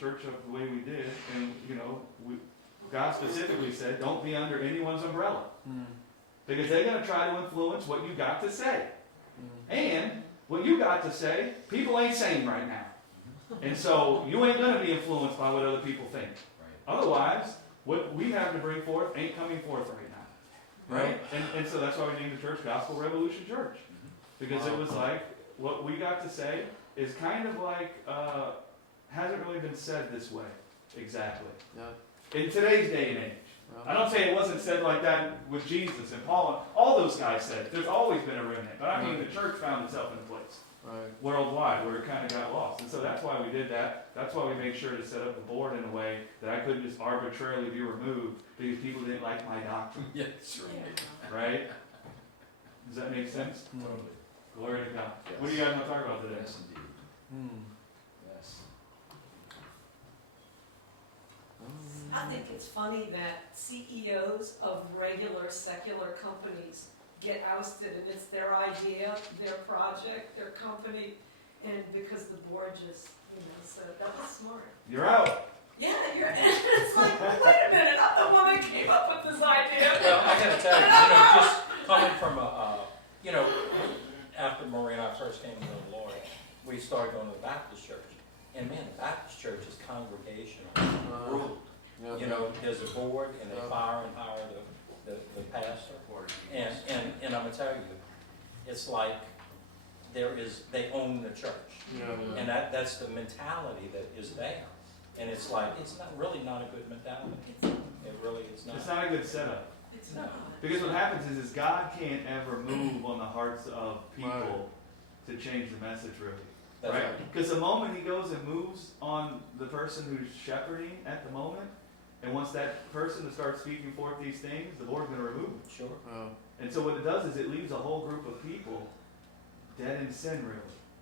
church up the way we did, and God specifically said, don't be under anyone's umbrella. Because they're going to try to influence what you got to say. And what you got to say, people ain't saying right now. And so you ain't going to be influenced by what other people think. Right. Otherwise, what we have to bring forth ain't coming forth right now. Right? And so that's why we named the church Gospel Revolution Church. Because it was like, what we got to say is kind of like, hasn't really been said this way exactly. Yeah. In today's day and age. I don't say it wasn't said like that with Jesus and Paul. All those guys said it. There's always been a remnant. But I mean, the church found itself in a place worldwide where it kind of got lost. And so that's why we did that. That's why we made sure to set up the board in a way that I couldn't just arbitrarily be removed because people didn't like my doctrine. Yes, right. Right? Does that make sense? Totally. Glory to God. Yes. What do you guys want to talk about today? Yes, indeed. Yes. I think it's funny that CEOs of regular secular companies get ousted, and it's their idea, their project, their company, and because the board just, said that was smart. You're out. Yeah, it's like, well, wait a minute, I'm the one that came up with this idea. Well, I got to tell you, just coming from after Marie and I first came to the Lord, we started going to the Baptist church. And man, the Baptist church is congregational, ruled. There's a board, and they fire and hire the pastor. And I'm going to tell you, it's like they own the church. And that's the mentality that is there. And it's like, it's not a good mentality. It really is not. It's not a good setup. It's not. Because what happens is God can't ever move on the hearts of people to change the message, really. That's right? Because the moment he goes and moves on the person who's shepherding at the moment, and wants that person to start speaking forth these things, the Lord's going to remove them. Sure. And so what it does is it leaves a whole group of people dead in sin, really.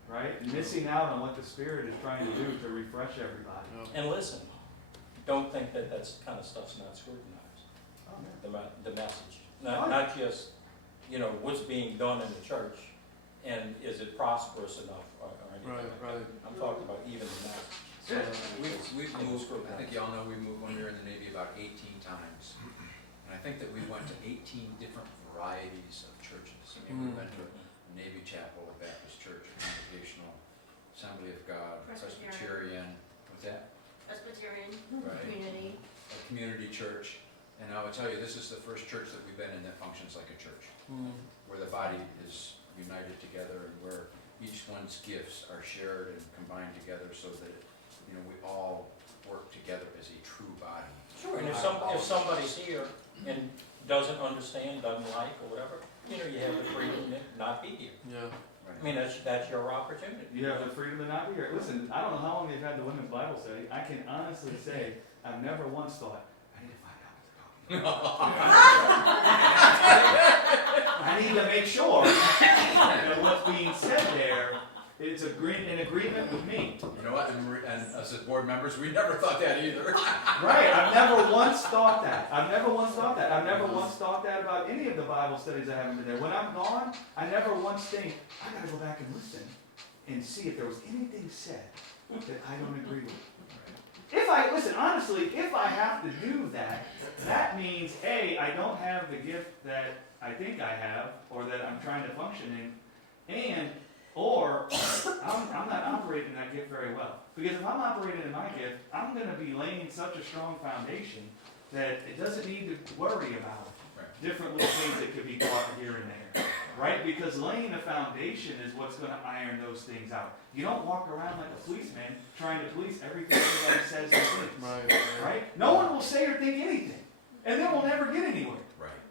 Right? And missing out on what the Spirit is trying to do to refresh everybody. And listen, don't think that kind of stuff's not scrutinized. The message. Not just, what's being done in the church, and is it prosperous enough or anything like that. I'm talking about even the message. We've moved, I think y'all know we moved when we were in the Navy about 18 times. And I think that we went to 18 different varieties of churches. I mean, we went to a Navy chapel, a Baptist church, a Congregational, Assembly of God, Presbyterian. What's that? Presbyterian. Right. Community. A community church. And I will tell you, this is the first church that we've been in that functions like a church. Where the body is united together and where each one's gifts are shared and combined together so that we all work together as a true body. Sure, and if somebody's here and doesn't understand, doesn't like, or whatever, you have the freedom to not be here. Yeah. Right. I mean, that's your opportunity. You have the freedom to not be here. Listen, I don't know how long they've had the women's Bible study. I can honestly say I've never once thought, I need to find out what they're talking about. I need to make sure that what's being said there is in agreement with me. You know what? And us as board members, we never thought that either. Right. I've never once thought that. I've never once thought that about any of the Bible studies I haven't been there. When I'm gone, I never once think, I got to go back and listen and see if there was anything said that I don't agree with. If I have to do that, that means A, I don't have the gift that I think I have or that I'm trying to function in, or I'm not operating that gift very well. Because if I'm operating in my gift, I'm going to be laying such a strong foundation that it doesn't need to worry about different little things that could be caught here and there. Right? Because laying a foundation is what's going to iron those things out. You don't walk around like a policeman trying to police everything everybody says and thinks. Right? No one will say or think anything. And then we'll never get anywhere.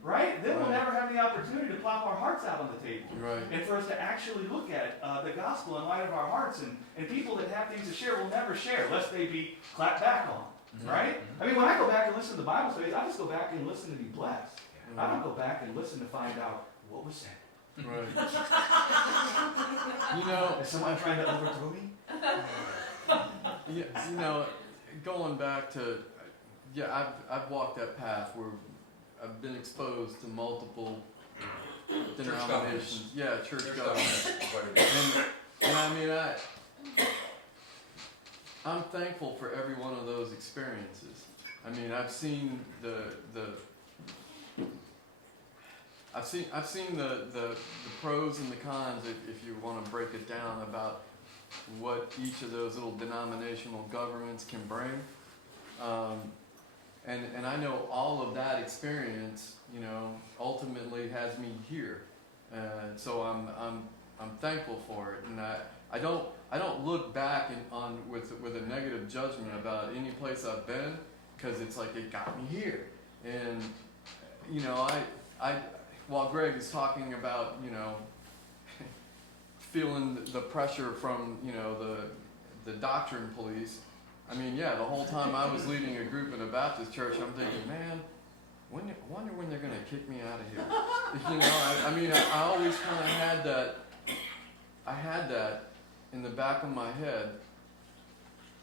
Right? Then we'll never have the opportunity to plop our hearts out on the table. Right. And for us to actually look at the gospel in light of our hearts. And people that have things to share will never share, lest they be clapped back on. Mm-hmm. Right? I mean, when I go back and listen to the Bible studies, I just go back and listen to be blessed. Mm-hmm. I don't go back and listen to find out what was said. Right. Is someone trying to overthrow me? Going back to, I've walked that path where I've been exposed to multiple denominations. Church government. And I mean, I'm thankful for every one of those experiences. I mean, I've seen I've seen the pros and the cons, if you want to break it down, about what each of those little denominational governments can bring. And I know all of that experience, you know, ultimately has me here. So I'm thankful for it, and I don't look back with a negative judgment about any place I've been, because it's like it got me here. And you know, I while Greg is talking about, you know, feeling the pressure from, you know, the doctrine police, I mean, yeah, the whole time I was leading a group in a Baptist church, I'm thinking, man, I wonder when they're going to kick me out of here. You know, I mean, I always kind of had that in the back of my head.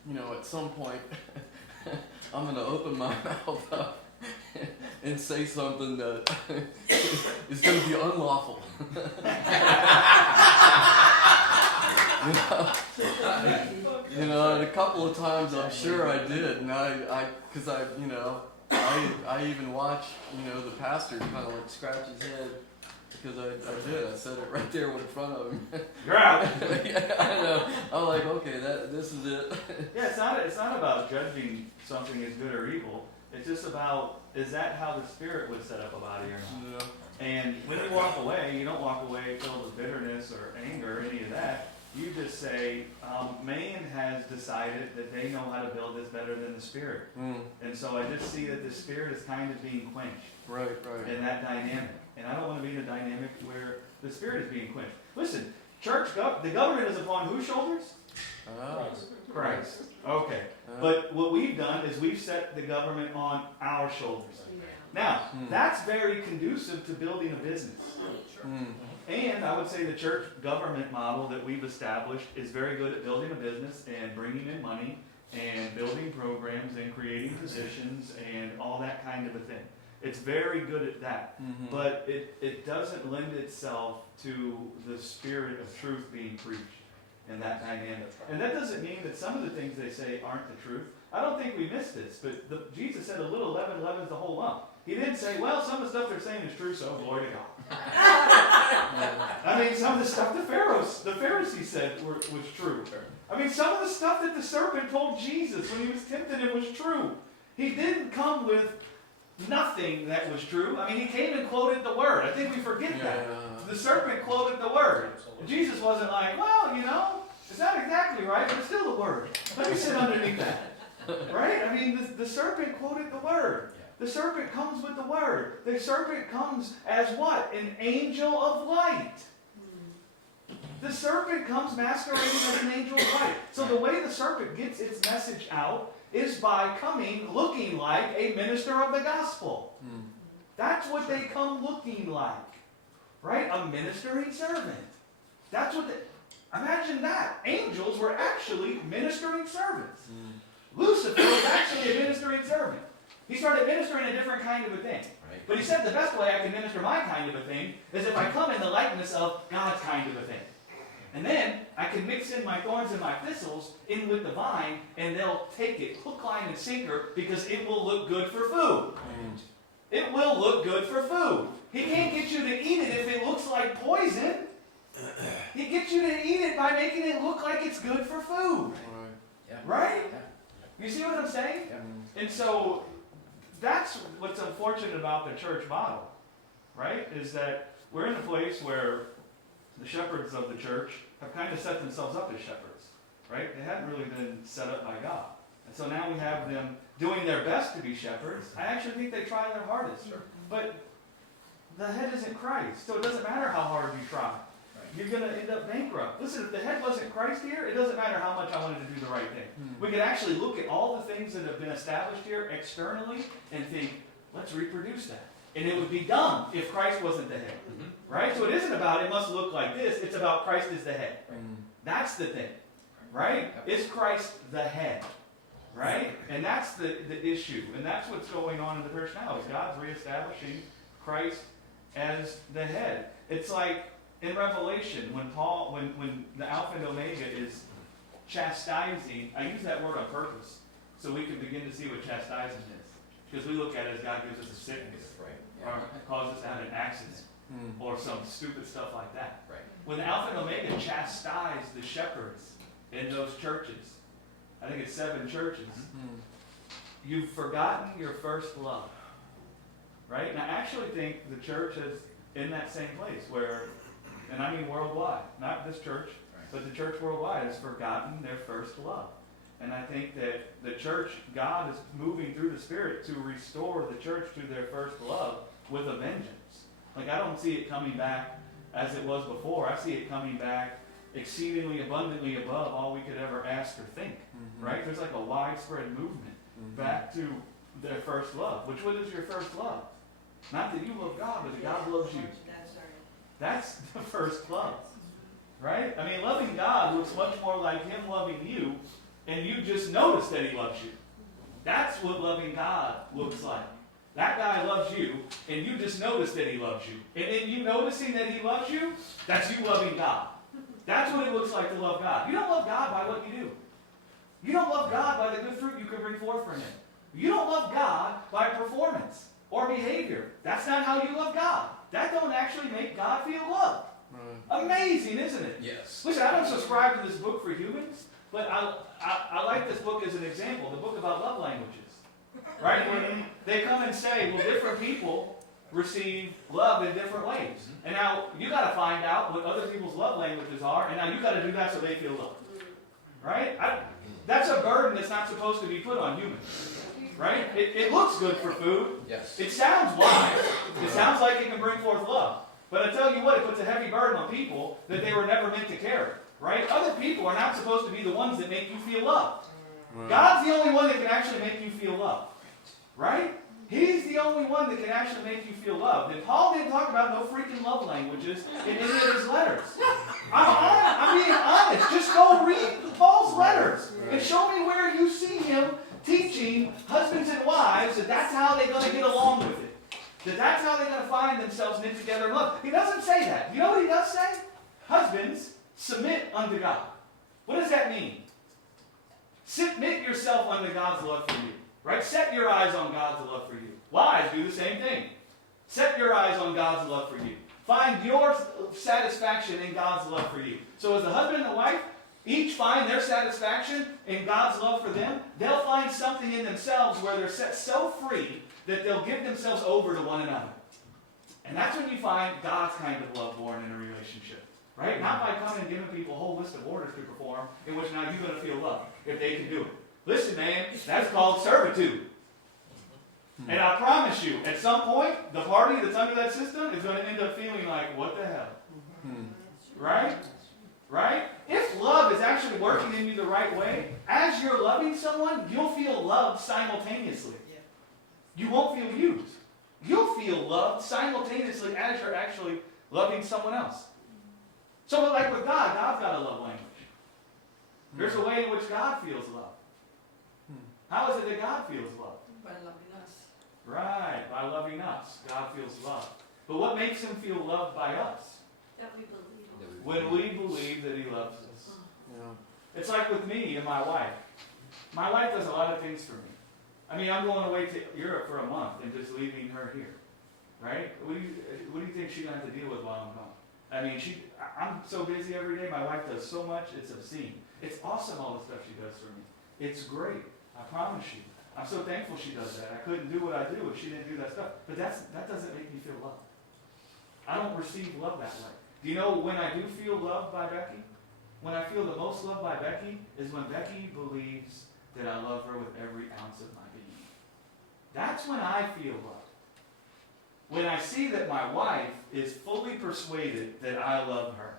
You know, at some point, I'm going to open my mouth up and say something that is going to be unlawful. You know, and a couple of times I'm sure I did, and because you know, I even watched, you know, the pastor kind of like scratch his head, because I did. I said it right there in front of him. You're out. Yeah, I know. I'm like, okay, this is it. Yeah, it's not about judging something as good or evil. It's just about, is that how the Spirit would set up a body or not? Yeah. And when you walk away, you don't walk away filled with bitterness or anger or any of that. You just say, man has decided that they know how to build this better than the Spirit. And so I just see that the Spirit is kind of being quenched. Right. In that dynamic. And I don't want to be in a dynamic where the Spirit is being quenched. Listen, the government is upon whose shoulders? Christ. Okay. But what we've done is we've set the government on our shoulders. Now, that's very conducive to building a business. And I would say the church government model that we've established is very good at building a business and bringing in money and building programs and creating positions and all that kind of a thing. It's very good at that. But it doesn't lend itself to the spirit of truth being preached in that dynamic. And that doesn't mean that some of the things they say aren't the truth. I don't think we miss this, but Jesus said a little leaven leavens the whole lump. He didn't say, well, some of the stuff they're saying is true, so glory to God. I mean, some of the stuff the Pharisees said was true. I mean, some of the stuff that the serpent told Jesus when he was tempted him was true. He didn't come with nothing that was true. I mean, he came and quoted the word. I think we forget that. The serpent quoted the word. Jesus wasn't like, well, you know, it's not exactly right, but it's still the word. Let me sit underneath that. Right? I mean, the serpent quoted the word. The serpent comes with the word. The serpent comes as what? An angel of light. The serpent comes masquerading as an angel of light. So the way the serpent gets its message out is by coming looking like a minister of the gospel. That's what they come looking like. Right? A ministering servant. That's what imagine that. Angels were actually ministering servants. Lucifer was actually a ministering servant. He started ministering a different kind of a thing. Right. But he said the best way I can minister my kind of a thing is if I come in the likeness of God's kind of a thing. And then I can mix in my thorns and my thistles in with the vine, and they'll take it hook, line, and sinker because it will look good for food. It will look good for food. He can't get you to eat it if it looks like poison. He gets you to eat it by making it look like it's good for food. Right? You see what I'm saying? And so that's what's unfortunate about the church model, right? Is that we're in a place where the shepherds of the church have kind of set themselves up as shepherds, right? They haven't really been set up by God. And so now we have them doing their best to be shepherds. I actually think they try their hardest. But the head isn't Christ, so it doesn't matter how hard you try. You're going to end up bankrupt. Listen, if the head wasn't Christ here, it doesn't matter how much I wanted to do the right thing. We could actually look at all the things that have been established here externally and think, let's reproduce that. And it would be dumb if Christ wasn't the head. Right? So it isn't about it must look like this. It's about Christ is the head. That's the thing. Right? Is Christ the head? Right? And that's the issue. And that's what's going on in the church now, is God's reestablishing Christ as the head. It's like in Revelation, when the Alpha and Omega chastising. I use that word on purpose so we can begin to see what chastising is. Because we look at it as God gives us a sickness, Right. or causes us to have an accident, Mm. or some stupid stuff like that. Right. When Alpha and Omega chastised the shepherds in those churches, I think it's 7 churches, Mm. you've forgotten your first love. Right? And I actually think the church is in that same place where, and I mean worldwide, not this church, Right. but the church worldwide has forgotten their first love. And I think that the church, God is moving through the Spirit to restore the church to their first love with a vengeance. Like, I don't see it coming back as it was before. I see it coming back exceedingly abundantly above all we could ever ask or think. Mhm. Right? There's like a widespread movement Mhm. back to their first love. Which one is your first love? Not that you love God, but that God loves you. That's the first love. Right? I mean, loving God looks much more like Him loving you, and you just notice that He loves you. That's what loving God looks like. That guy loves you, and you just notice that He loves you. And in you noticing that He loves you, that's you loving God. That's what it looks like to love God. You don't love God by what you do. You don't love God by the good fruit you can bring forth for Him. You don't love God by performance or behavior. That's not how you love God. That don't actually make God feel loved. Right. Amazing, isn't it? Yes. Listen, I don't subscribe to this book for humans, but I like this book as an example, the book about love languages. Right? When they come and say, well, different people receive love in different ways. And now you got to find out what other people's love languages are, and now you got to do that so they feel loved. Right? That's a burden that's not supposed to be put on humans. Right? It looks good for food. Yes. It sounds wise. It sounds like it can bring forth love. But I tell you what, it puts a heavy burden on people that they were never meant to carry. Right? Other people are not supposed to be the ones that make you feel loved. Right. God's the only one that can actually make you feel loved. Right? He's the only one that can actually make you feel loved. And Paul didn't talk about no freaking love languages in any of his letters. I'm being honest. Just go read Paul's letters and show me where you see him teaching husbands and wives that that's how they're going to get along with it. That that's how they're going to find themselves knit together in love. He doesn't say that. You know what he does say? Husbands, submit unto God. What does that mean? Submit yourself unto God's love for you. Right? Set your eyes on God's love for you. Wives, do the same thing. Set your eyes on God's love for you. Find your satisfaction in God's love for you. So as a husband and a wife, each find their satisfaction in God's love for them. They'll find something in themselves where they're set so free that they'll give themselves over to one another. And that's when you find God's kind of love born in a relationship. Right? Not by coming and giving people a whole list of orders to perform in which now you're going to feel love if they can do it. Listen, man, that's called servitude. And I promise you, at some point, the party that's under that system is going to end up feeling like, what the hell? Right? Right? If love is actually working in you the right way, as you're loving someone, you'll feel loved simultaneously. You won't feel used. You'll feel loved simultaneously as you're actually loving someone else. So like with God, God's got a love language. There's a way in which God feels love. How is it that God feels love? By loving us. Right, by loving us, God feels love. But what makes him feel loved by us? That we believe. When we believe that he loves us. Yeah. It's like with me and my wife. My wife does a lot of things for me. I mean, I'm going away to Europe for a month and just leaving her here. Right? What do you think she's going to have to deal with while I'm gone? I mean, I'm so busy every day. My wife does so much, it's obscene. It's awesome all the stuff she does for me. It's great. I promise you. I'm so thankful she does that. I couldn't do what I do if she didn't do that stuff. But that doesn't make me feel loved. I don't receive love that way. Do you know when I do feel loved by Becky? When I feel the most loved by Becky is when Becky believes that I love her with every ounce of my being. That's when I feel loved. When I see that my wife is fully persuaded that I love her.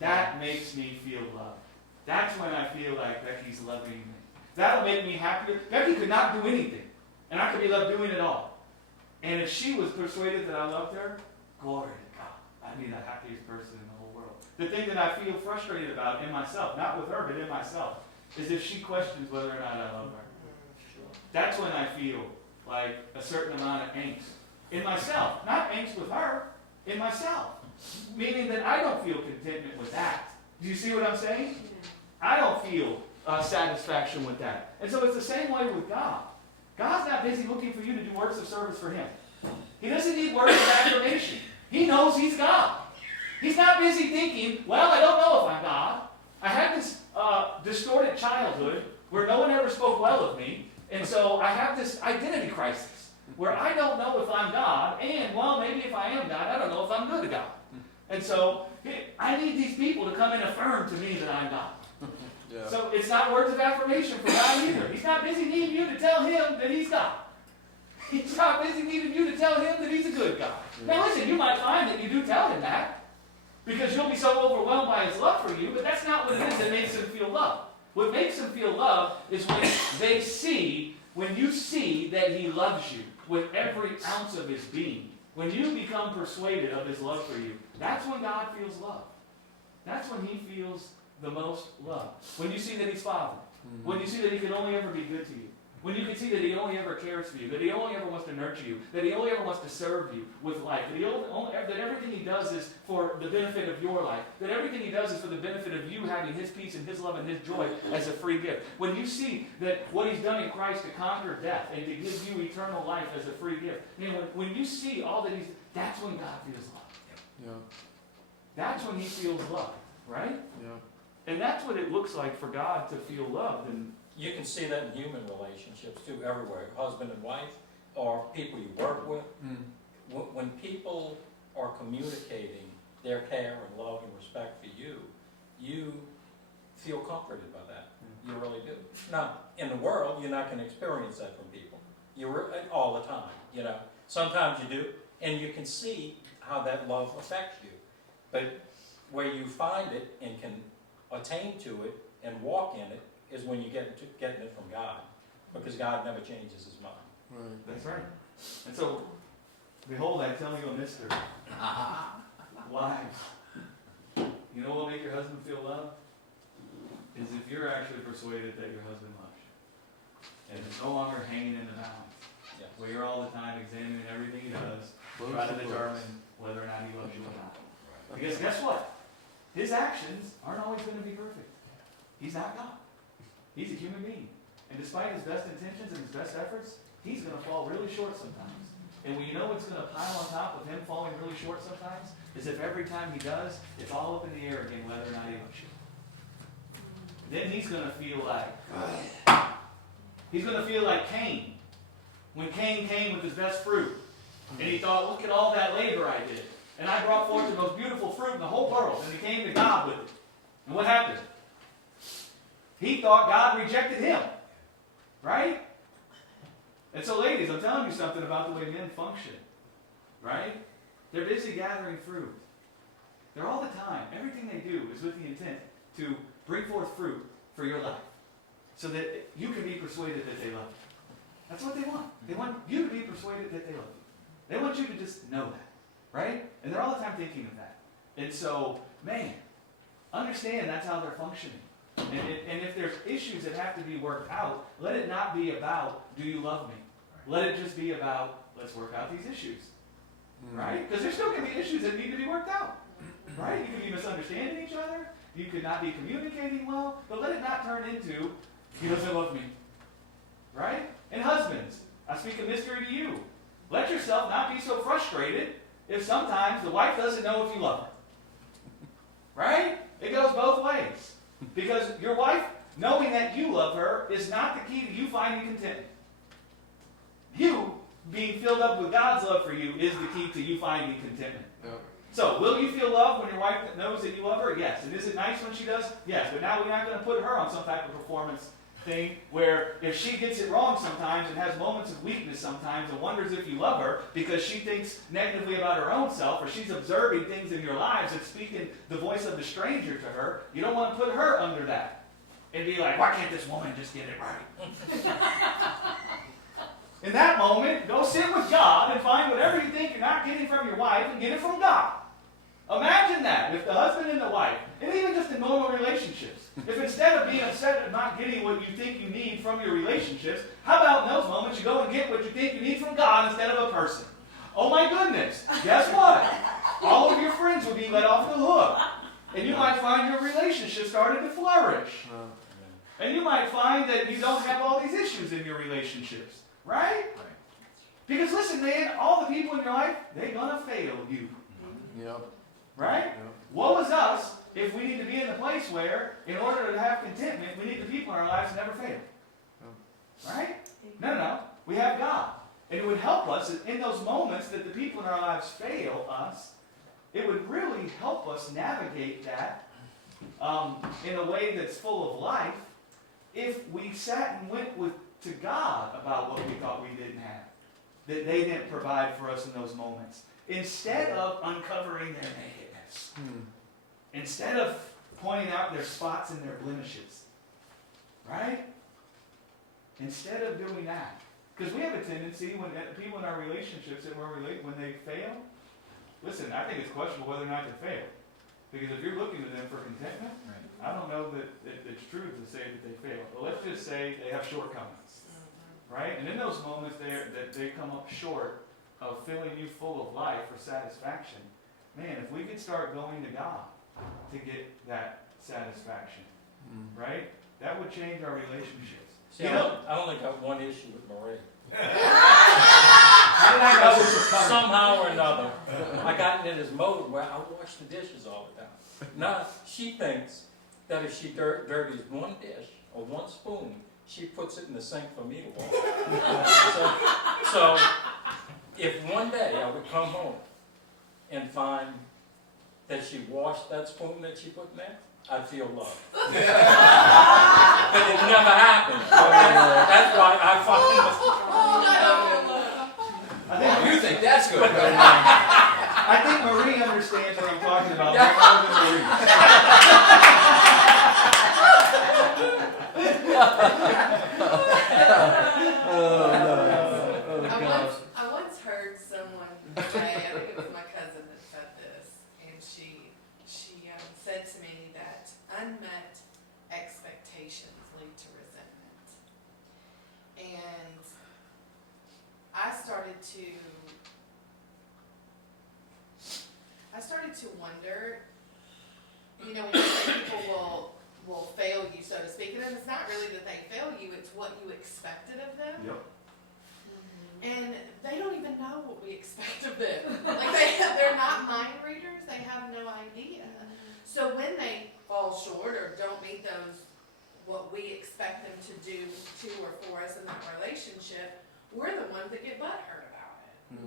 That makes me feel loved. That's when I feel like Becky's loving me. That'll make me happier. Becky could not do anything, and I could be left doing it all. And if she was persuaded that I loved her, glory to God. I'd be the happiest person in the whole world. The thing that I feel frustrated about in myself, not with her, but in myself, is if she questions whether or not I love her. That's when I feel like a certain amount of angst in myself. Not angst with her, in myself. Meaning that I don't feel contentment with that. Do you see what I'm saying? I don't feel satisfaction with that. And so it's the same way with God. God's not busy looking for you to do works of service for him. He doesn't need words of affirmation. He knows he's God. He's not busy thinking, well, I don't know if I'm God. I had this distorted childhood where no one ever spoke well of me, and so I have this identity crisis where I don't know if I'm God, and, well, maybe if I am God, I don't know if I'm good to God. And so I need these people to come and affirm to me that I'm God. Yeah. So it's not words of affirmation for God either. He's not busy needing you to tell him that he's God. He's not busy needing you to tell him that he's a good God. Now listen, you might find that you do tell him that, because you'll be so overwhelmed by his love for you, but that's not what it is that makes him feel loved. What makes him feel loved is when you see that he loves you with every ounce of his being. When you become persuaded of his love for you, that's when God feels love. That's when he feels the most love. When you see that he's Father. When you see that he can only ever be good to you. When you can see that he only ever cares for you, that he only ever wants to nurture you, that he only ever wants to serve you with life, that everything he does is for the benefit of your life, that everything he does is for the benefit of you having his peace and his love and his joy as a free gift. When you see that what he's done in Christ to conquer death and to give you eternal life as a free gift, when you see all that that's when God feels love. Yeah. That's when he feels love, right? Yeah. And that's what it looks like for God to feel loved. And You can see that in human relationships too, everywhere. Husband and wife, or people you work with. When people are communicating their care and love and respect for you, you feel comforted by that. You really do. Now, in the world, you're not going to experience that from people. All the time, you know. Sometimes you do, and you can see how that love affects you. But where you find it and can attain to it and walk in it is when you getting it from God, because God never changes his mind. Right. that's right. And so, behold, I tell you a mystery. Wives, you know what will make your husband feel loved? Is if you're actually persuaded that your husband loves you. And it's no longer hanging in the balance. Yes. Where you're all the time examining everything he does, Close trying to the determine whether or not he loves you or not. Because guess what? His actions aren't always going to be perfect. He's not God. He's a human being. And despite his best intentions and his best efforts, he's going to fall really short sometimes. And when you know what's going to pile on top of him falling really short sometimes, is if every time he does, it's all up in the air again whether or not he loves you. Then he's going to feel like, he's going to feel like Cain. When Cain came with his best fruit, and he thought, look at all that labor I did. And I brought forth the most beautiful fruit in the whole world. And he came to God with it. And what happened? He thought God rejected him. Right? And so ladies, I'm telling you something about the way men function. Right? They're busy gathering fruit. They're all the time. Everything they do is with the intent to bring forth fruit for your life. So that you can be persuaded that they love you. That's what they want. They want you to be persuaded that they love you. They want you to just know that. Right? And they're all the time thinking of that. And so, man, understand that's how they're functioning. And if there's issues that have to be worked out, let it not be about, do you love me? Let it just be about, let's work out these issues. Right? Because there's still going to be issues that need to be worked out. Right? You could be misunderstanding each other. You could not be communicating well. But let it not turn into, he doesn't love me. Right? And husbands, I speak a mystery to you. Let yourself not be so frustrated if sometimes the wife doesn't know if you love her. Right? It goes both ways. Because your wife, knowing that you love her, is not the key to you finding contentment. You being filled up with God's love for you is the key to you finding contentment. Yep. So, will you feel love when your wife knows that you love her? Yes. And is it nice when she does? Yes. But now we're not going to put her on some type of performance thing where if she gets it wrong sometimes and has moments of weakness sometimes and wonders if you love her because she thinks negatively about her own self or she's observing things in your lives and speaking the voice of the stranger to her, you don't want to put her under that and be like, why can't this woman just get it right? In that moment, go sit with God and find whatever you think you're not getting from your wife and get it from God. Imagine that if the husband and the wife, and even just in normal relationships, if instead of being upset at not getting what you think you need from your relationships, how about in those moments you go and get what you think you need from God instead of a person? Oh my goodness, guess what? All of your friends will be let off the hook. And you might find your relationship started to flourish. And you might find that you don't have all these issues in your relationships. Right? Because listen, man, all the people in your life, they're going to fail you. Yep. Right? Yep. Woe is us if we need to be in a place where, in order to have contentment, we need the people in our lives to never fail. Right? No. We have God. And it would help us in those moments that the people in our lives fail us. It would really help us navigate that in a way that's full of life if we sat and went to God about what we thought we didn't have, that they didn't provide for us in those moments, instead of uncovering their nakedness, instead of pointing out their spots and their blemishes, right? Instead of doing that. Because we have a tendency, when people in our relationships that when they fail, listen, I think it's questionable whether or not they fail. Because if you're looking to them for contentment, I don't know that it's true to say that they fail. But let's just say they have shortcomings, right? And in those moments that they come up short of filling you full of life or satisfaction, man, if we could start going to God to get that satisfaction, right? That would change our relationships. See, I only got one issue with Marie. How did I know this was coming? Somehow or another, I got into this mode where I wash the dishes all the time. Now, she thinks that if she dirties one dish or one spoon, she puts it in the sink for me to wash. So if one day I would come home and find that she washed that spoon that she put in there, I'd feel loved. But it never happened. That's why I fucking You think that's good? I think Marie understands what I'm talking about. More than Marie. I once heard someone say, I think it was my cousin that said this, and she said to me that unmet expectations lead to resentment. And I started to wonder, when you say people will fail you, so to speak, and then it's not really that they fail you, it's what you expected of them. Yep. And they don't even know what we expect of them. Like they're not mind readers, they have no idea. So when they fall short or don't meet what we expect them to do to or for us in that relationship, we're the ones that get butthurt about it.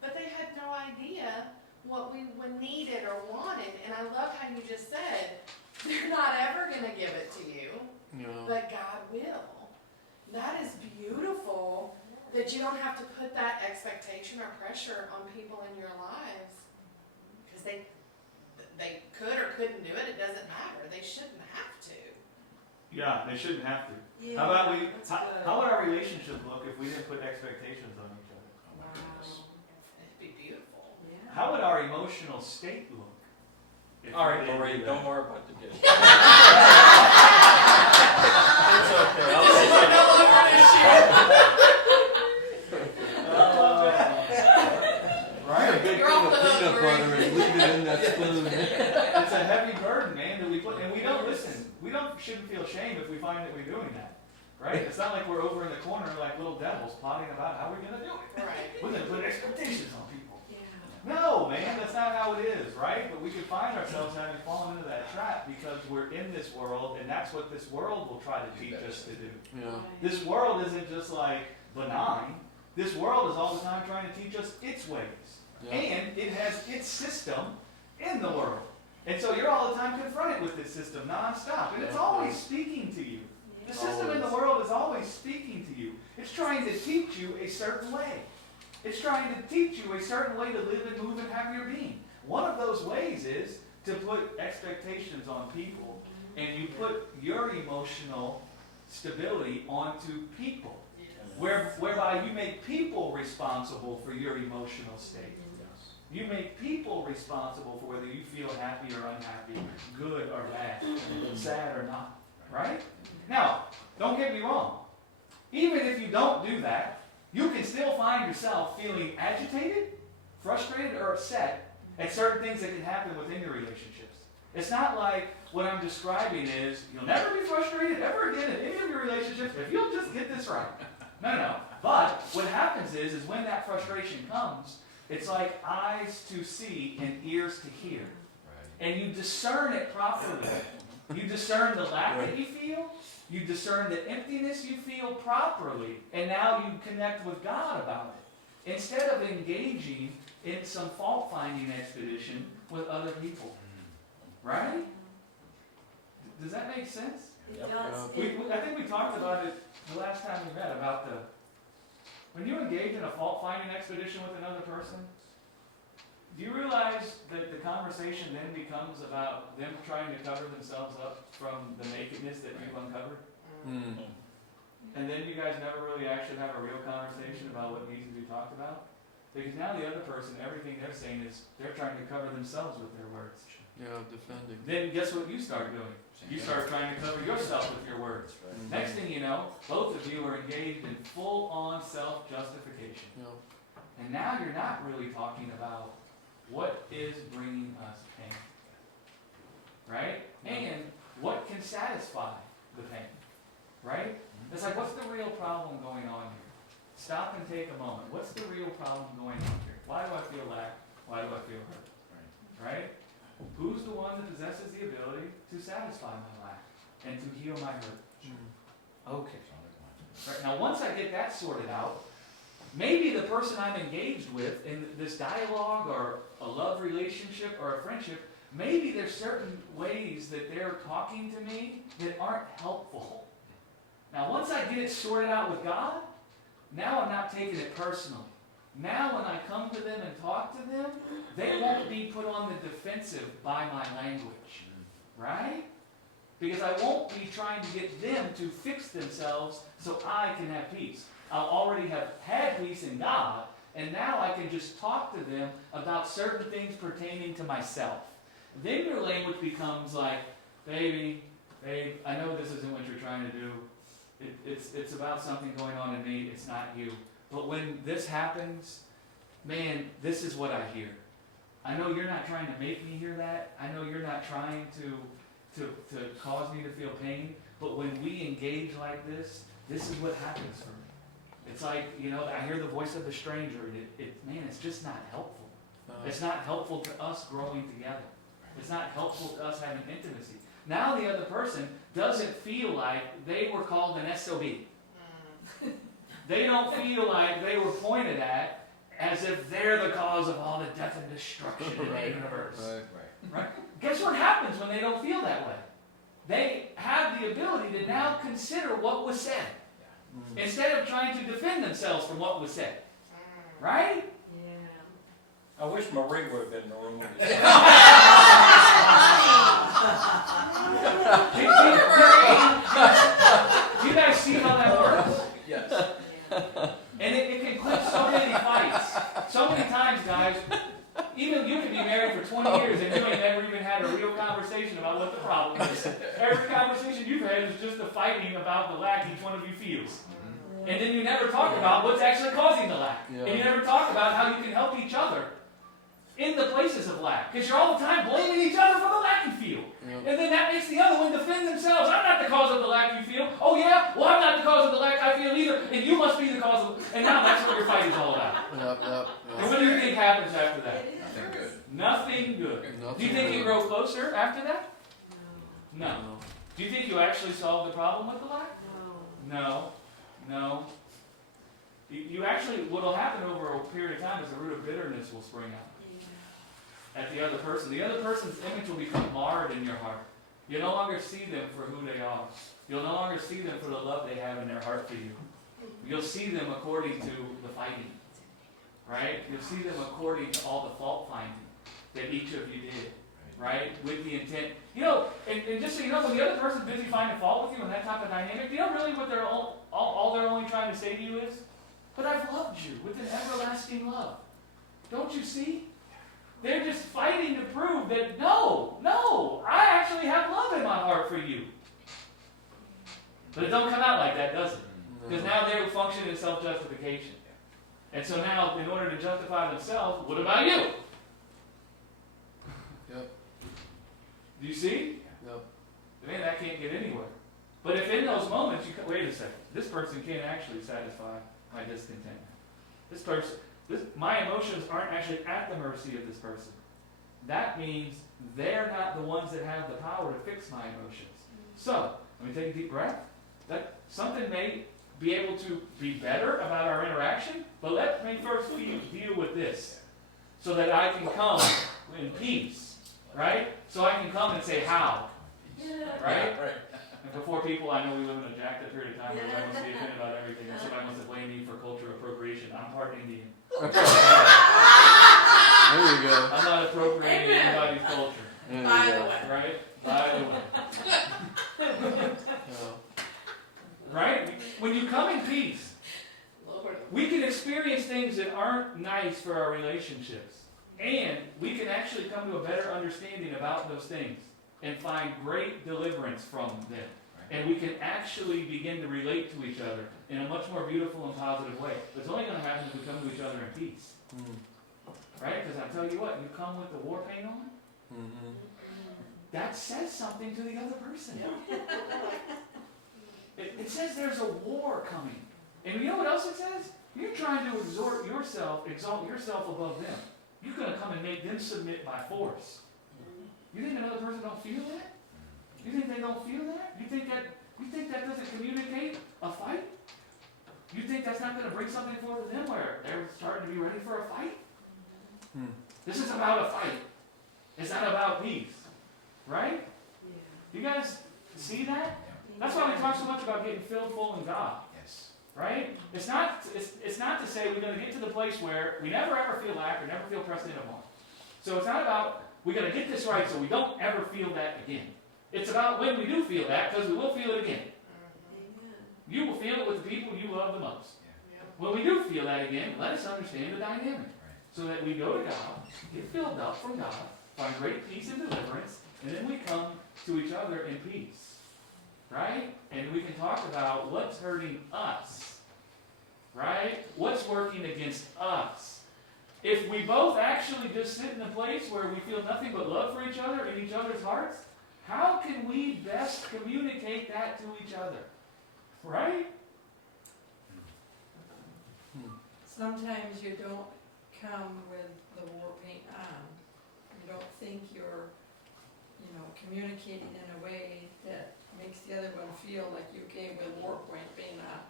But they had no idea what we needed or wanted. And I love how you just said, they're not ever going to give it to you, but God will. That is beautiful, that you don't have to put that expectation or pressure on people in your lives, because they could or couldn't do it. It doesn't matter. They shouldn't have to. Yeah, they shouldn't have to. Yeah, How about how would our relationship look if we didn't put expectations on each other? Wow. It'd be beautiful. Yeah. How would our emotional state look? If All we right, didn't Marie, do don't that? worry about the dishes. It's okay. I'll This is no longer an issue. Right? Big You're thing off of the hook, peanut Marie. butter and leave it in that spoon. It's a heavy burden, man, that we put, and we don't listen. We shouldn't feel shame if we find that we're doing that, right? It's not like we're over in the corner like little devils plotting about how we're going to do it. Right. We're going to put expectations on people. Yeah. No, man, that's not how it is, right? But we could find ourselves having fallen into that trap because we're in this world, and that's what this world will try to teach us to do. This world isn't just like benign. This world is all the time trying to teach us its ways. And it has its system in the world. And so you're all the time confronted with this system nonstop. And it's always speaking to you. The system in the world is always speaking to you. It's trying to teach you a certain way. It's trying to teach you a certain way to live and move and have your being. One of those ways is to put expectations on people, and you put your emotional stability onto people. Whereby you make people responsible for your emotional state. You make people responsible for whether you feel happy or unhappy, good or bad, sad or not. Right? Now, don't get me wrong. Even if you don't do that, you can still find yourself feeling agitated, frustrated, or upset at certain things that can happen within your relationships. It's not like what I'm describing is, you'll never be frustrated ever again in any of your relationships if you'll just get this right. No. But what happens is when that frustration comes, it's like eyes to see and ears to hear. And you discern it properly. You discern the lack that you feel. You discern the emptiness you feel properly. And now you connect with God about it. Instead of engaging in some fault-finding expedition with other people. Right? Does that make sense? It does. I think we talked about it the last time we met, about when you engage in a fault-finding expedition with another person, do you realize that the conversation then becomes about them trying to cover themselves up from the nakedness that you've uncovered? Mm. And then you guys never really actually have a real conversation about what needs to be talked about? Because now the other person, everything they're saying is they're trying to cover themselves with their words. Yeah, defending. Then guess what you start doing? You start trying to cover yourself with your words. Next thing you know, both of you are engaged in full-on self-justification. Yeah. And now you're not really talking about what is bringing us pain. Right? And what can satisfy the pain. Right? It's like, what's the real problem going on here? Stop and take a moment. What's the real problem going on here? Why do I feel lack? Why do I feel hurt? Right? Who's the one that possesses the ability to satisfy my lack and to heal my hurt? Okay. Right, now once I get that sorted out, maybe the person I'm engaged with in this dialogue or a love relationship or a friendship, maybe there's certain ways that they're talking to me that aren't helpful. Now once I get it sorted out with God, now I'm not taking it personally. Now when I come to them and talk to them, they won't be put on the defensive by my language. Right? Because I won't be trying to get them to fix themselves so I can have peace. I'll already have had peace in God, and now I can just talk to them about certain things pertaining to myself. Then your language becomes like, babe, I know this isn't what you're trying to do. It's about something going on in me. It's not you. But when this happens, man, this is what I hear. I know you're not trying to make me hear that. I know you're not trying to cause me to feel pain. But when we engage like this is what happens for me. It's like, I hear the voice of the stranger. Man, it's just not helpful. It's not helpful to us growing together. It's not helpful to us having intimacy. Now the other person doesn't feel like they were called an SOB. They don't feel like they were pointed at as if they're the cause of all the death and destruction in the universe. Right? Guess what happens when they don't feel that way? They have the ability to now consider what was said instead of trying to defend themselves from what was said. Right? Yeah. I wish Marie would have been in the room with us. Do you guys see how that works? Yes. And it can clip so many fights. So many times, guys, even you can be married for 20 years and you ain't never even had a real conversation about what the problem is. Every conversation you've had is just a fighting about the lack each one of you feels. And then you never talk about what's actually causing the lack. Yeah. And you never talk about how you can help each other in the places of lack. Because you're all the time blaming each other for the lack you feel. Yep. And then that makes the other one defend themselves. I'm not the cause of the lack you feel. Oh yeah? Well, I'm not the cause of the lack I feel either. And you must be the cause of... And now that's what your fight is all about. And what do you think happens after that? Nothing good. Nothing good. Do you think you grow closer after that? No. Do you think you actually solve the problem with the lack? No. You actually, what will happen over a period of time is a root of bitterness will spring out at the other person. The other person's image will become marred in your heart. You'll no longer see them for who they are. You'll no longer see them for the love they have in their heart for you. You'll see them according to the fighting. Right? You'll see them according to all the fault finding that each of you did. Right? With the intent. And just so you know, when the other person's busy finding fault with you and that type of dynamic, do you know really what they're all they're only trying to say to you is? But I've loved you with an everlasting love. Don't you see? They're just fighting to prove that no, I actually have love in my heart for you. But it don't come out like that, does it? Because now they function in self-justification. And so now, in order to justify themselves, what about you? Yep. Do you see? Yep. Man, that can't get anywhere. But if in those moments you wait a second, this person can't actually satisfy my discontentment. My emotions aren't actually at the mercy of this person. That means they're not the ones that have the power to fix my emotions. So, let me take a deep breath. That something may be able to be better about our interaction, but let me first deal with this so that I can come in peace, right? So I can come and say how, right? And before people, I know we live in a jacked up period of time where everybody wants to be offended about everything, and somebody wants to blame me for cultural appropriation. I'm part Indian. There you go. I'm not appropriating anybody's culture, There you By go. the way. right? By the way. Yeah. Right? When you come in peace, Lord. we can experience things that aren't nice for our relationships. And we can actually come to a better understanding about those things and find great deliverance from them. And we can actually begin to relate to each other in a much more beautiful and positive way. It's only going to happen if we come to each other in peace. Right? Because I tell you what, you come with the war paint on, Mm-hmm. that says something to the other person. It says there's a war coming. And you know what else it says? You're trying to exalt yourself above them. You're going to come and make them submit by force. You think another person don't feel that? You think they don't feel that? You think that doesn't communicate a fight? You think that's not going to bring something forward to them where they're starting to be ready for a fight? This is about a fight. It's not about peace. Right? You guys see that? That's why we talk so much about getting filled full in God. Yes. Right? It's not to say we're going to get to the place where we never ever feel lack or never feel pressed in upon. So it's not about we're going to get this right so we don't ever feel that again. It's about when we do feel that, because we will feel it again. You will feel it with the people you love the most. When we do feel that again, let us understand the dynamic. So that we go to God, get filled up from God, find great peace and deliverance, and then we come to each other in peace. Right? And we can talk about what's hurting us. Right? What's working against us. If we both actually just sit in a place where we feel nothing but love for each other in each other's hearts, how can we best communicate that to each other? Right? Sometimes you don't come with the war paint on. You don't think you're, communicating in a way that makes the other one feel like you came with war paint on.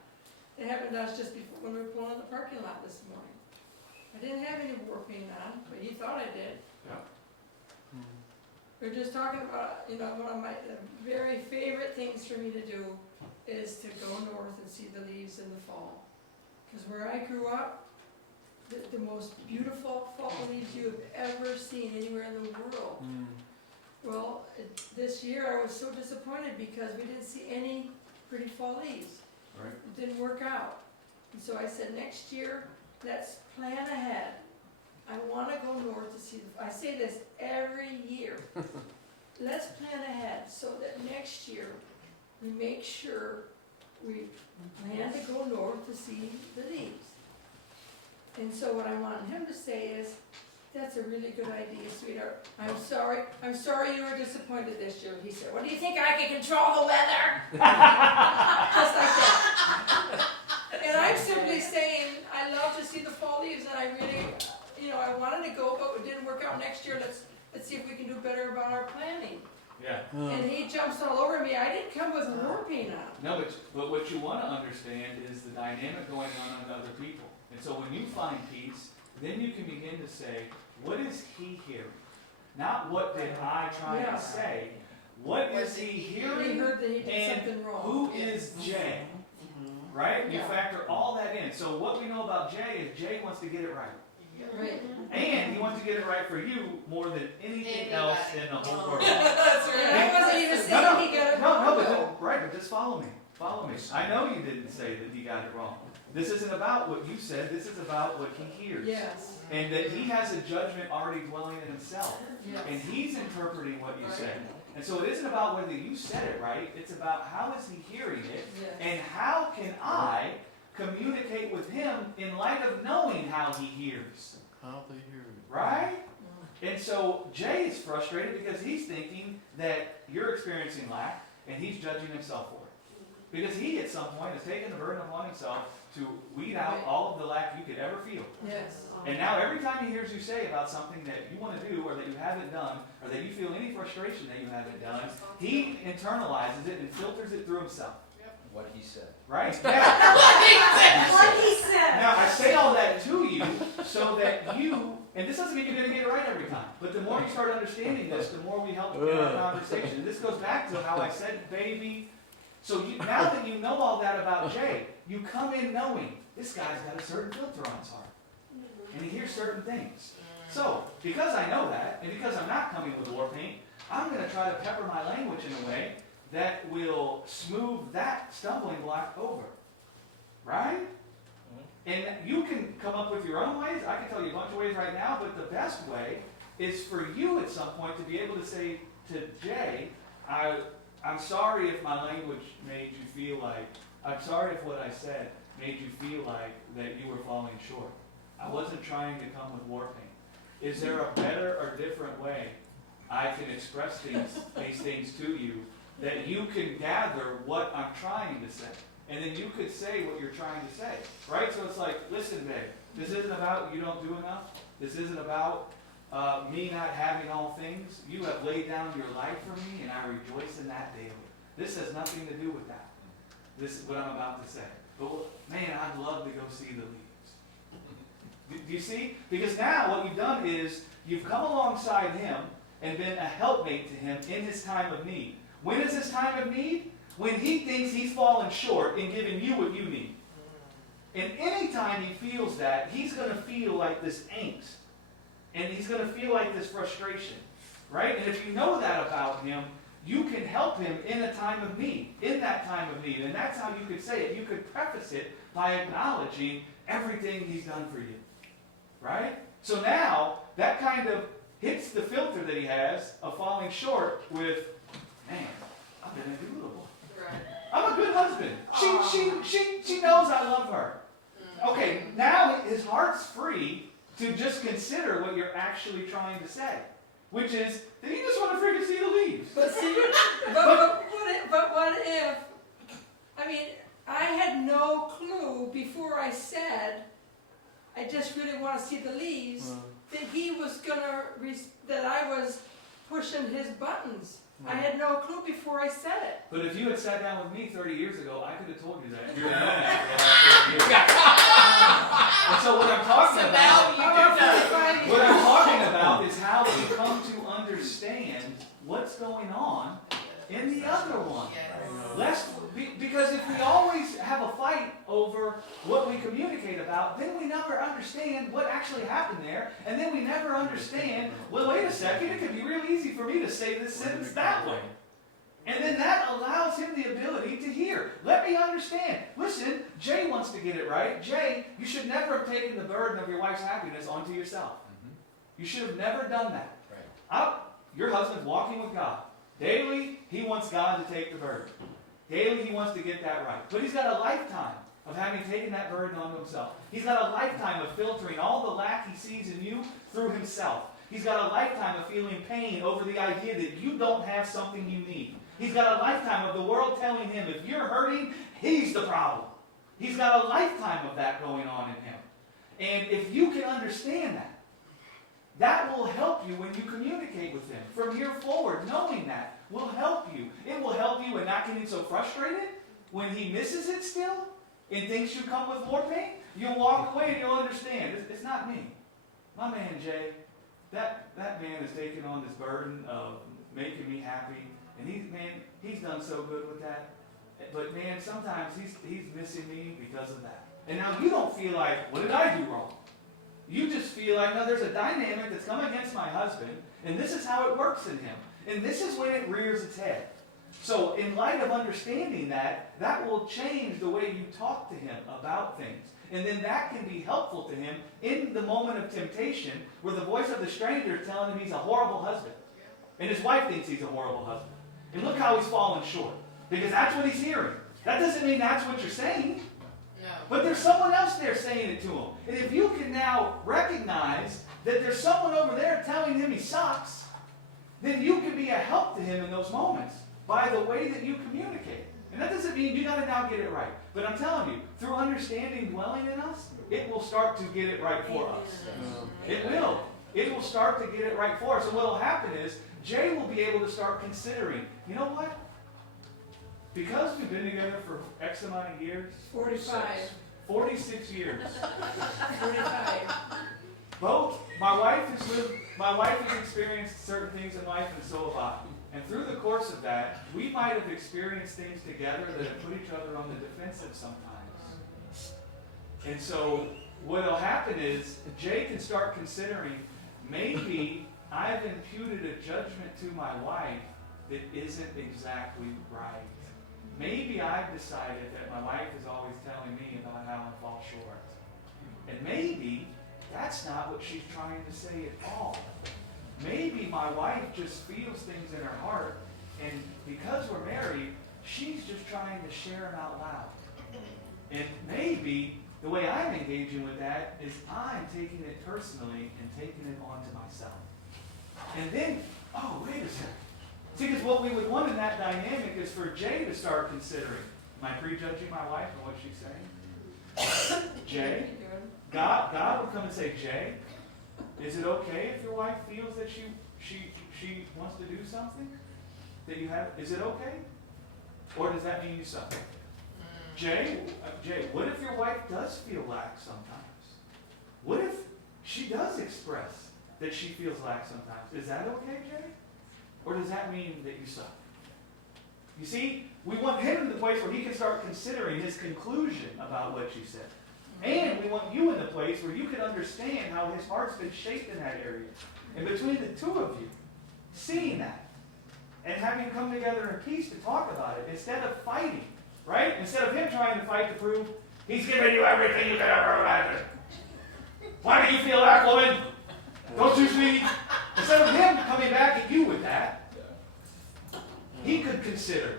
It happened to us just before when we were pulling in the parking lot this morning. I didn't have any war paint on, but he thought I did. Yeah. We were just talking about, one of my very favorite things for me to do is to go north and see the leaves in the fall. Because where I grew up, the most beautiful fall leaves you have ever seen anywhere in the world. Well, this year I was so disappointed because we didn't see any pretty fall leaves. Right. It didn't work out. And so I said, next year, let's plan ahead. I want to go north to see, I say this every year. Let's plan ahead so that next year we make sure we plan to go north to see the leaves. And so what I want him to say is, that's a really good idea, sweetheart. I'm sorry you were disappointed this year. He said, well, do you think I can control the weather? Just like that. And I'm simply saying, I love to see the fall leaves, and I really, I wanted to go, but it didn't work out next year. Let's see if we can do better about our planning. Yeah. And he jumps all over me. I didn't come with war paint on. No, but what you want to understand is the dynamic going on with other people. And so when you find peace, then you can begin to say, what is he hearing? Not what did I try to say. What is he hearing? He heard that he did And something wrong. who is Jay? Right? You Yeah. factor all that in. So what we know about Jay is Jay wants to get it right. Right. And he wants to get it right for you more than anything else in the whole world. That's And I wasn't even saying No, he got it No, wrong. but just follow me. Follow me. I know you didn't say that he got it wrong. This isn't about what you said. This is about what he hears. Yes. And that he has a judgment already dwelling in himself. Yes. And he's interpreting what you said. And so it isn't about whether you said it right. It's about how is he hearing it. Yes. And how can I communicate with him in light of knowing how he hears. How they hear it. Right? And so Jay is frustrated because he's thinking that you're experiencing lack and he's judging himself for it. Because he at some point has taken the burden upon himself to weed out all of the lack you could ever feel. Yes. And now every time he hears you say about something that you want to do or that you haven't done or that you feel any frustration that you haven't done, he internalizes it and filters it through himself. What he said. Right? Yeah. What he said. Now, I say all that to you so that you, and this doesn't mean you're going to get it right every time, but the more you start understanding this, the more we help in our conversation. This goes back to how I said, baby. So now that you know all that about Jay, you come in knowing this guy's got a certain filter on his heart. And he hears certain things. So, because I know that, and because I'm not coming with war paint, I'm going to try to pepper my language in a way that will smooth that stumbling block over. Right? And you can come up with your own ways. I can tell you a bunch of ways right now, but the best way is for you at some point to be able to say to Jay, I'm sorry if my language made you feel like, I'm sorry if what I said made you feel like that you were falling short. I wasn't trying to come with war paint. Is there a better or different way I can express these things to you that you can gather what I'm trying to say? And then you could say what you're trying to say, right? So it's like, listen, babe, this isn't about you don't do enough. This isn't about me not having all things. You have laid down your life for me, and I rejoice in that daily. This has nothing to do with that. This is what I'm about to say. But man, I'd love to go see the leaves. Do you see? Because now what you've done is you've come alongside him and been a helpmate to him in his time of need. When is his time of need? When he thinks he's fallen short in giving you what you need. And anytime he feels that, he's going to feel like this angst. And he's going to feel like this frustration. Right? And if you know that about him, you can help him in a time of need. In that time of need. And that's how you could say it. You could preface it by acknowledging everything he's done for you. Right? So now, that kind of hits the filter that he has of falling short with, man, I've been indubitable. I'm a good husband. She knows I love her. Okay, now his heart's free to just consider what you're actually trying to say, which is that you just want to freaking see the leaves. But see, but what if, I mean, I had no clue before I said, I just really want to see the leaves, that he was gonna, that I was pushing his buttons. I had no clue before I said it. But if you had sat down with me 30 years ago, I could have told you that. You would have known that for the last 30 years. And so what I'm talking what I'm talking about is how we come to understand what's going on in the other one. Because if we always have a fight over what we communicate about, then we never understand what actually happened there, and then we never understand, well, wait a second, it could be real easy for me to say this sentence that way. And then that allows him the ability to hear. Let me understand. Listen, Jay wants to get it right. Jay, you should never have taken the burden of your wife's happiness onto yourself. You should have never done that. Your husband's walking with God. Daily, he wants God to take the burden. Daily, he wants to get that right. But he's got a lifetime of having taken that burden onto himself. He's got a lifetime of filtering all the lack he sees in you through himself. He's got a lifetime of feeling pain over the idea that you don't have something you need. He's got a lifetime of the world telling him, if you're hurting, he's the problem. He's got a lifetime of that going on in him. And if you can understand that, that will help you when you communicate with him. From here forward, knowing that will help you. It will help you in not getting so frustrated when he misses it still and thinks you come with war paint. You'll walk away and you'll understand. It's not me. My man Jay, that man has taken on this burden of making me happy. And he's done so good with that. But man, sometimes he's missing me because of that. And now you don't feel like, what did I do wrong? You just feel like, no, there's a dynamic that's come against my husband, and this is how it works in him. And this is when it rears its head. So in light of understanding that, that will change the way you talk to him about things. And then that can be helpful to him in the moment of temptation where the voice of the stranger is telling him he's a horrible husband. And his wife thinks he's a horrible husband. And look how he's fallen short. Because that's what he's hearing. That doesn't mean that's what you're saying. No. But there's someone else there saying it to him. And if you can now recognize that there's someone over there telling him he sucks, then you can be a help to him in those moments by the way that you communicate. And that doesn't mean you got to now get it right. But I'm telling you, through understanding dwelling in us, it will start to get it right for us. It will. It will start to get it right for us. And what will happen is, Jay will be able to start considering, you know what? Because we've been together for X amount of years, 45. 46 years. 45. Both, my wife has experienced certain things in life, and so have I. And through the course of that, we might have experienced things together that have put each other on the defensive sometimes. And so what will happen is, Jay can start considering, maybe I've imputed a judgment to my wife that isn't exactly right. Maybe I've decided that my wife is always telling me about how I fall short. And maybe that's not what she's trying to say at all. Maybe my wife just feels things in her heart, and because we're married, she's just trying to share them out loud. And maybe the way I'm engaging with that is I'm taking it personally and taking it onto myself. And then, oh, wait a second. See, because what we would want in that dynamic is for Jay to start considering, am I prejudging my wife and what she's saying? Jay, God would come and say, Jay, is it okay if your wife feels that she wants to do something that you have? Is it okay? Or does that mean you suck? Jay, what if your wife does feel lack sometimes? What if she does express that she feels lack sometimes? Is that okay, Jay? Or does that mean that you suck? You see, we want him in the place where he can start considering his conclusion about what she said. And we want you in the place where you can understand how his heart's been shaped in that area. And between the two of you, seeing that, and having come together in peace to talk about it, instead of fighting, right? Instead of him trying to fight to prove, he's giving you everything you could ever imagine. Why do you feel that, woman? Don't you see? Instead of him coming back at you with that, he could consider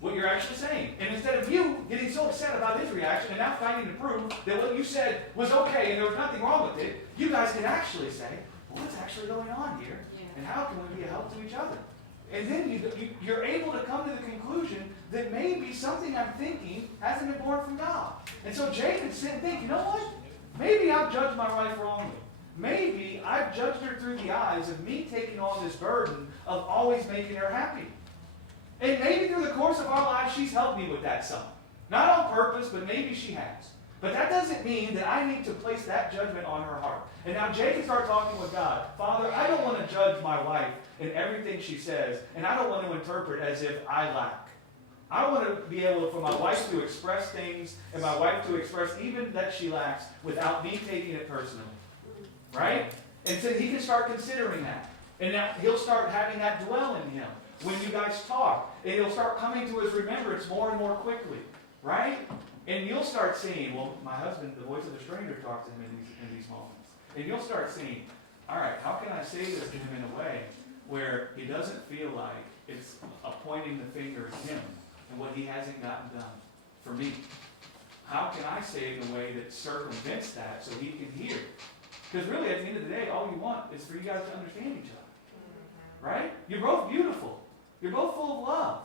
what you're actually saying. And instead of you getting so upset about his reaction and now fighting to prove that what you said was okay and there was nothing wrong with it, you guys can actually say, well, what's actually going on here? And how can we be a help to each other? And then you're able to come to the conclusion that maybe something I'm thinking hasn't been born from God. And so Jay could sit and think, you know what? Maybe I've judged my wife wrongly. Maybe I've judged her through the eyes of me taking on this burden of always making her happy. And maybe through the course of our lives, she's helped me with that some. Not on purpose, but maybe she has. But that doesn't mean that I need to place that judgment on her heart. And now Jay can start talking with God. Father, I don't want to judge my wife in everything she says, and I don't want to interpret as if I lack. I want to be able for my wife to express things, and my wife to express even that she lacks, without me taking it personally. Right? And so he can start considering that. And now he'll start having that dwell in him when you guys talk. And he'll start coming to his remembrance more and more quickly. Right? And you'll start seeing, well, my husband, the voice of a stranger, talks to him in these moments. And you'll start seeing, all right, how can I say this to him in a way where he doesn't feel like it's pointing the finger at him and what he hasn't gotten done for me? How can I say it in a way that circumvents that so he can hear? Because really, at the end of the day, all you want is for you guys to understand each other. Right? You're both beautiful. You're both full of love.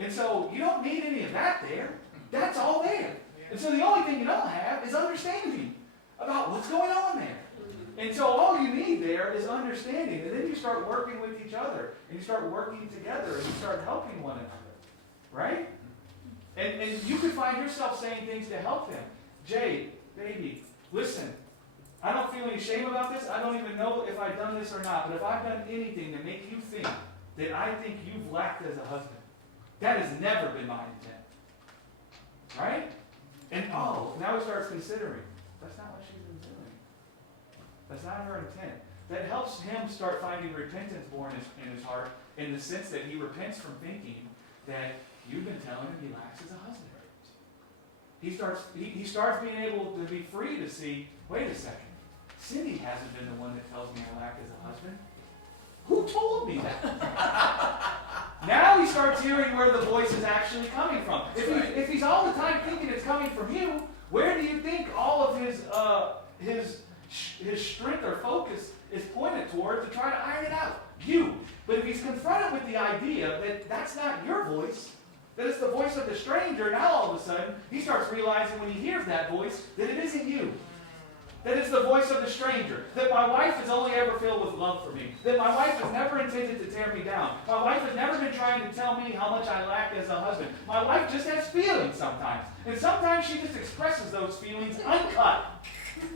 And so you don't need any of that there. That's all there. And so the only thing you don't have is understanding about what's going on there. And so all you need there is understanding. And then you start working with each other. And you start working together. And you start helping one another. Right? And you could find yourself saying things to help him. Jay, baby, listen. I don't feel any shame about this. I don't even know if I've done this or not. But if I've done anything to make you think that I think you've lacked as a husband, that has never been my intent. Right? And now he starts considering, that's not what she's been doing. That's not her intent. That helps him start finding repentance born in his heart, in the sense that he repents from thinking that you've been telling him he lacks as a husband. He starts being able to be free to see, wait a second, Cindy hasn't been the one that tells me I lack as a husband. Who told me that? Now he starts hearing where the voice is actually coming from. If he's all the time thinking it's coming from you, where do you think all of his his strength or focus is pointed toward to try to iron it out. You. But if he's confronted with the idea that that's not your voice, that it's the voice of the stranger, now all of a sudden, he starts realizing when he hears that voice that it isn't you. That it's the voice of the stranger. That my wife is only ever filled with love for me. That my wife has never intended to tear me down. My wife has never been trying to tell me how much I lack as a husband. My wife just has feelings sometimes. And sometimes she just expresses those feelings uncut.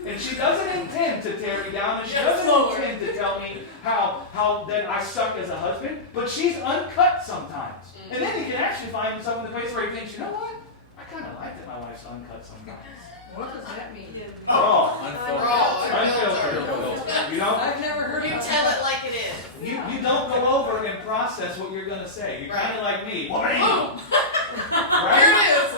And she doesn't intend to tear me down, and she doesn't intend to tell me how that I suck as a husband, but she's uncut sometimes. And then he can actually find himself in the place where he thinks, you know what? I kind of like that my wife's uncut sometimes. What does that mean? Raw. Unfiltered. You know? I've never heard You of tell that. it like it is. You don't go over and process what you're going to say. You're kind of like me. Well, Boom. right? Here it is.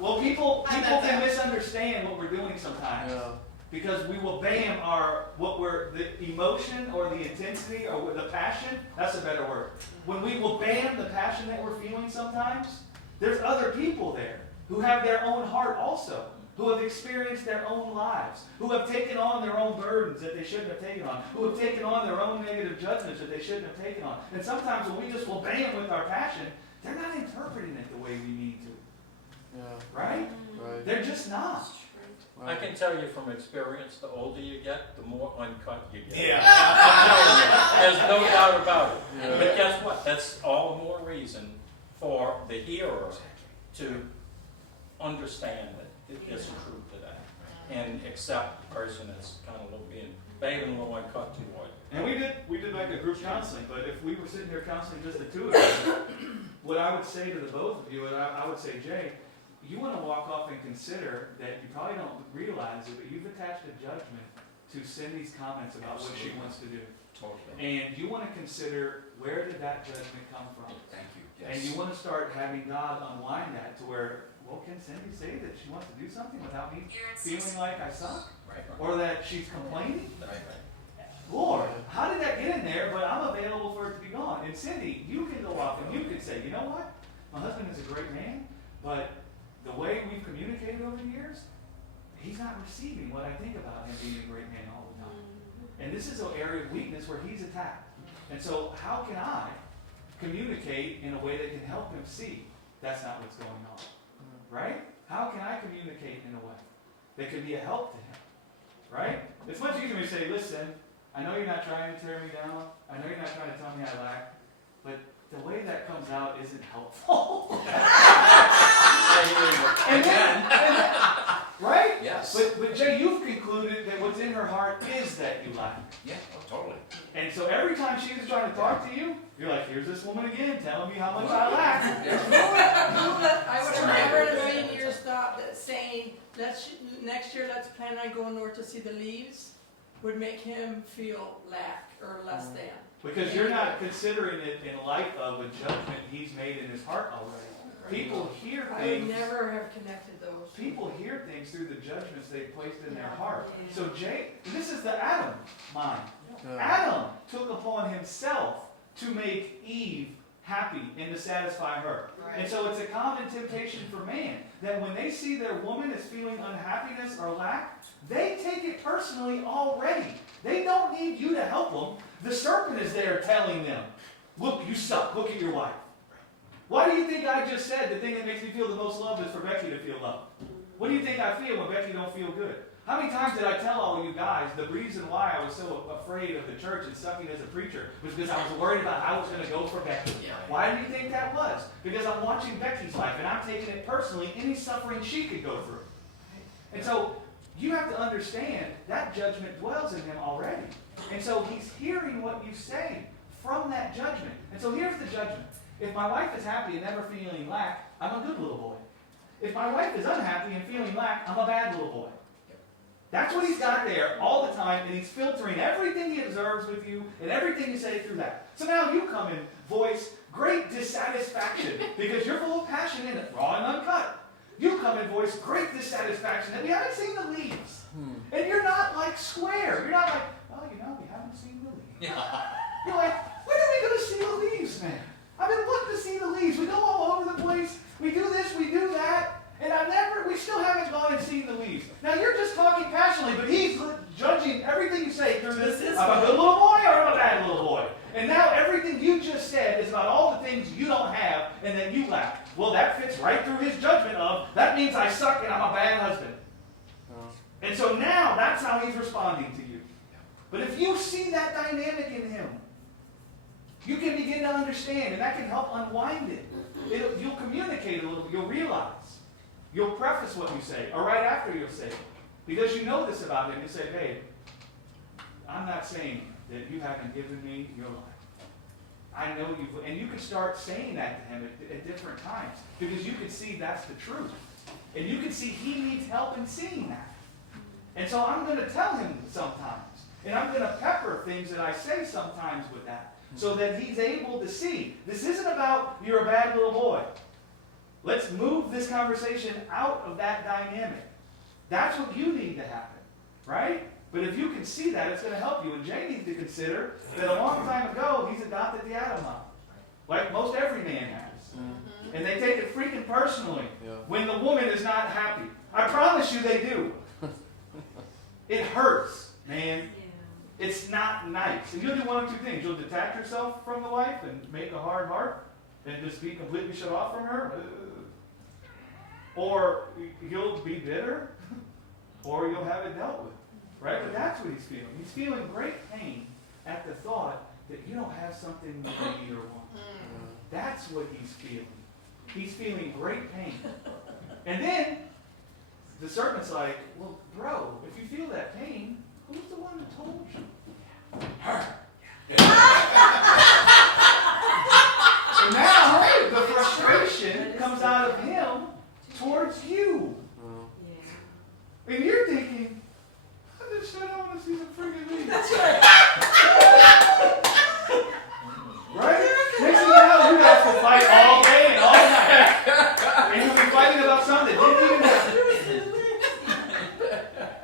Well, people I bet can that. misunderstand what we're doing sometimes. Yeah. Because we will bam the emotion or the intensity or the passion, that's a better word. When we will bam the passion that we're feeling sometimes, there's other people there who have their own heart also, who have experienced their own lives, who have taken on their own burdens that they shouldn't have taken on, who have taken on their own negative judgments that they shouldn't have taken on. And sometimes when we just will bam with our passion, they're not interpreting it the way we need to. Yeah. Right? Right. They're just not. I can tell you from experience, the older you get, the more uncut you get. Yeah. I'm telling you, there's no doubt about it. Yeah. But guess what? That's all the more reason for the hearer to understand that there's some truth to that, and accept the person that's kind of being behaving a little uncut toward you. And we did like a group counseling, but if we were sitting here counseling just the two of you, what I would say to the both of you, and I would say, Jay, you want to walk off and consider that you probably don't realize it, but you've attached a judgment to Cindy's comments about what she wants to do. Totally. And you want to consider, where did that judgment come from? Thank you. And Yes. you want to start having God unwind that to where, well, can Cindy say that she wants to do something without me feeling like I suck? Right. Or that she's complaining? Right. Lord, how did that get in there? But I'm available for it to be gone. And Cindy, you can go off and you can say, you know what? My husband is a great man, but the way we've communicated over the years, he's not receiving what I think about him being a great man all the time. And this is an area of weakness where he's attacked. And so how can I communicate in a way that can help him see that's not what's going on? Right? How can I communicate in a way that can be a help to him? Right? It's much easier to say, listen, I know you're not trying to tear me down. I know you're not trying to tell me I lack. But the way that comes out isn't helpful. And then, right? Yes. But Jay, you've concluded that what's in her heart is that you lack. Yeah. Oh, totally. And so every time she's trying to talk to you, you're like, here's this woman again telling me how much I lack. I would have never in a million years thought that saying, next year let's plan on going north to see the leaves would make him feel lack or less than. Because you're not considering it in light of a judgment he's made in his heart already. People hear I would things. never have connected those. People hear things through the judgments they've placed in their heart. So Jay, this is the Adam mind. Adam took upon himself to make Eve happy and to satisfy her. And so it's a common temptation for man that when they see their woman is feeling unhappiness or lack, they take it personally already. They don't need you to help them. The serpent is there telling them, look, you suck. Look at your wife. Why do you think I just said the thing that makes me feel the most love is for Becky to feel love? What do you think I feel when Becky don't feel good? How many times did I tell all of you guys the reason why I was so afraid of the church and sucking as a preacher was because I was worried about how I was going to go for Becky? Yeah. Why do you think that was? Because I'm watching Becky's life and I'm taking it personally, any suffering she could go through. And so you have to understand that judgment dwells in him already. And so he's hearing what you say from that judgment. And so here's the judgment. If my wife is happy and never feeling lack, I'm a good little boy. If my wife is unhappy and feeling lack, I'm a bad little boy. That's what he's got there all the time, and he's filtering everything he observes with you and everything you say through that. So now you come and voice great dissatisfaction because you're full of passion in it, raw and uncut. You come and voice great dissatisfaction that we haven't seen the leaves. And you're not like square. You're not like, well, we haven't seen the leaves. You're like, when are we going to see the leaves, man? I've been wanting to see the leaves. We go all over the place. We do this, we do that. And we still haven't gone and seen the leaves. Now you're just talking passionately, but he's through this? I'm a good little boy or I'm a bad little boy? And now everything you just said is about all the things you don't have and then you lack. Well, that fits right through his judgment of, that means I suck and I'm a bad husband. And so now that's how he's responding to you. But if you see that dynamic in him, you can begin to understand, and that can help unwind it. You'll communicate a little bit. You'll realize. You'll preface what you say, or right after you'll say it. Because you know this about him. You say, babe, I'm not saying that you haven't given me your life. I know you've, and you can start saying that to him at different times. Because you can see that's the truth. And you can see he needs help in seeing that. And so I'm going to tell him sometimes. And I'm going to pepper things that I say sometimes with that. So that he's able to see. This isn't about you're a bad little boy. Let's move this conversation out of that dynamic. That's what you need to happen. Right? But if you can see that, it's going to help you. And Jay needs to consider that a long time ago, he's adopted the Adam mom. Like most every man has. Mm-hmm. And they take it freaking personally when the woman is not happy. I promise you they do. It hurts, man. It's not nice. And you'll do one of two things. You'll detach yourself from the wife and make a hard heart and just be completely shut off from her. Or you'll be bitter, or you'll have it dealt with. Right? But that's what he's feeling. He's feeling great pain at the thought that you don't have something that they need or want. That's what he's feeling. He's feeling great pain. And then the serpent's like, well, bro, if you feel that pain, who's the one that told you? Her. So now the frustration comes out of him towards you. And you're thinking, I just said I want to see some freaking leaves. That's right. Right? Next thing you know, you guys will fight all day and all night. And you'll be fighting about something that didn't even happen.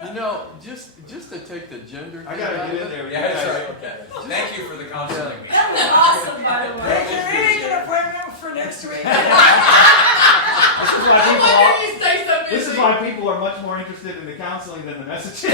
You know, just to take the gender I thing gotta out get of in it. there. Yeah, that's guys. right. Okay. Thank you for the counseling me. That was awesome, by the way. Hey, can we make an appointment for next week? This is why No people wonder are, you stay so busy. this is why people are much more interested in the counseling than the messaging.